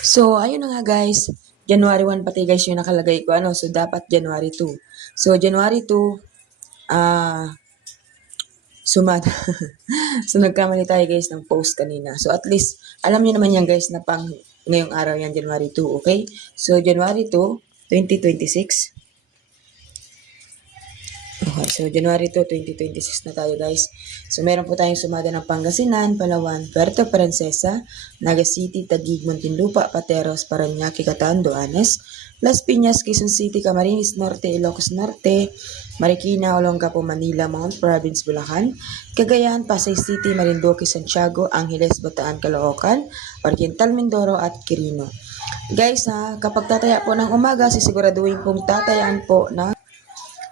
So, ayun na nga guys. January 1 pati guys yung nakalagay ko. So, dapat January 2. So, January 2, sumada. So, nagkamali tayo guys ng post kanina. So, at least, alam niyo naman yan guys na pang ngayong araw yan, January 2, okay? So, January 2, 2026. Okay, so January 2, 2026 na tayo guys. So meron po tayong sumada ng Pangasinan, Palawan, Puerto Princesa, Naga City, Taguig, Muntinlupa, Pateros, Parañaque, Catanduanes, Las Piñas, Quezon City, Camarines Norte, Ilocos Norte, Marikina, Olongapo, Manila, Mount Province, Bulacan, Cagayan, Pasay City, Marinduque, Santiago, Angeles, Bataan, Caloocan, Oriental Mindoro at Quirino. Guys, kapag tataya po ng umaga, sisiguraduhin pong tatayaan po ng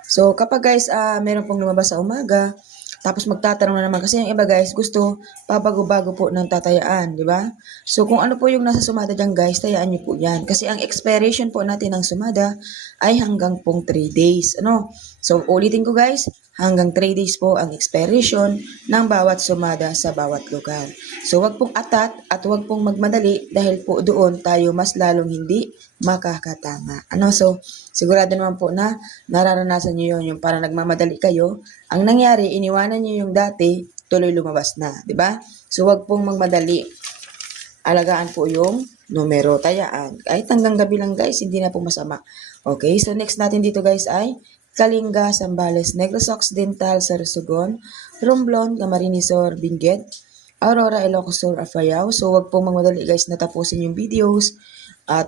So, kapag guys, meron pong lumabas sa umaga, tapos magtatanong na naman kasi yung iba guys gusto pabago-bago po ng tatayaan, di ba? So, kung ano po yung nasa sumada dyan guys, tayaan nyo po yan. Kasi ang expiration po natin ng sumada ay hanggang pong 3 days. Ano? So, ulitin ko guys, hanggang 3 days po ang expiration ng bawat sumada sa bawat lugar. So, wag pong atat at wag pong magmadali dahil po doon tayo mas lalong hindi makakatama. Ano? So, sigurado naman po na nararanasan nyo yun, yung parang nagmamadali kayo. Ang nangyari, iniwanan nyo yung dati, tuloy lumabas na. Di ba? So, wag pong magmadali. Alagaan po yung numero, tayaan. Kahit hanggang gabi lang guys, hindi na po masama. Okay, so next natin dito guys ay Kalinga, Zambales, Negros Occidental, Sorsogon, Romblon, Camarines Sur, Benguet, Aurora, Ilocos Sur, Apayao. So, wag pong magmadali guys na tapusin yung videos at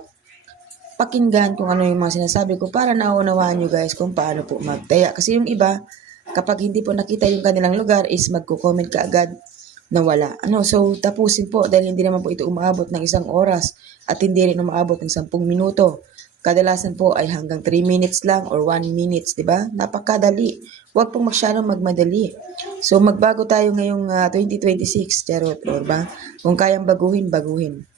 pakinggan kung ano yung mga sinasabi ko para naunawaan nyo guys kung paano po magtaya. Kasi yung iba, kapag hindi po nakita yung kanilang lugar is magko-comment ka agad na wala. So tapusin po dahil hindi naman po ito umaabot ng 1 oras at hindi rin umaabot ng 10 minuto. Kadalasan po ay hanggang 3 minutes lang or 1 minutes, di ba? Napakadali. Huwag pong masyadong magmadali. So magbago tayo ngayong 2026, charot, ba? Kung kayang baguhin, baguhin.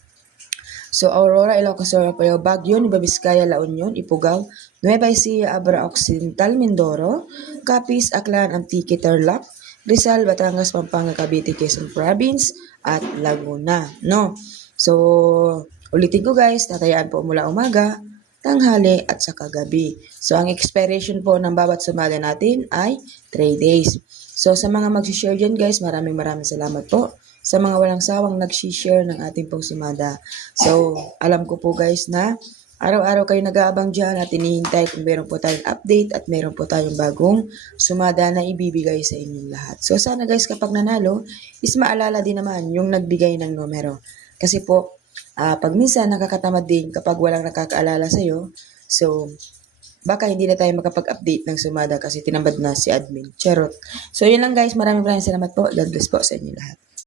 So, Aurora, Ilocos Sur, Apayao, Baguio, Nueva Vizcaya, La Union, Ifugao, Nueva Ecija, Abra Occidental, Mindoro, Capiz, Aklan, Antique, Tarlac, Rizal, Batangas, Pampanga, Cavite, Quezon Province, at Laguna. No? So, ulitin ko guys, tatayaan po mula umaga, tanghali, at saka gabi. So, ang expiration po ng bawat sumada natin ay 3 days. So, sa mga mag-share dyan guys, maraming salamat po sa mga walang sawang nag-share ng ating pong sumada. So, alam ko po guys na araw-araw kayo nag-aabang dyan at inihintay kung meron po tayong update at meron po tayong bagong sumada na ibibigay sa inyong lahat. So, sana guys kapag nanalo, is maalala din naman yung nagbigay ng numero. Kasi po, pag minsan nakakatamad din kapag walang nakakaalala sa'yo, so, baka hindi na tayo makapag-update ng sumada kasi tinambad na si admin. Charot. So, yun lang guys. Maraming salamat po. God bless po sa inyo lahat.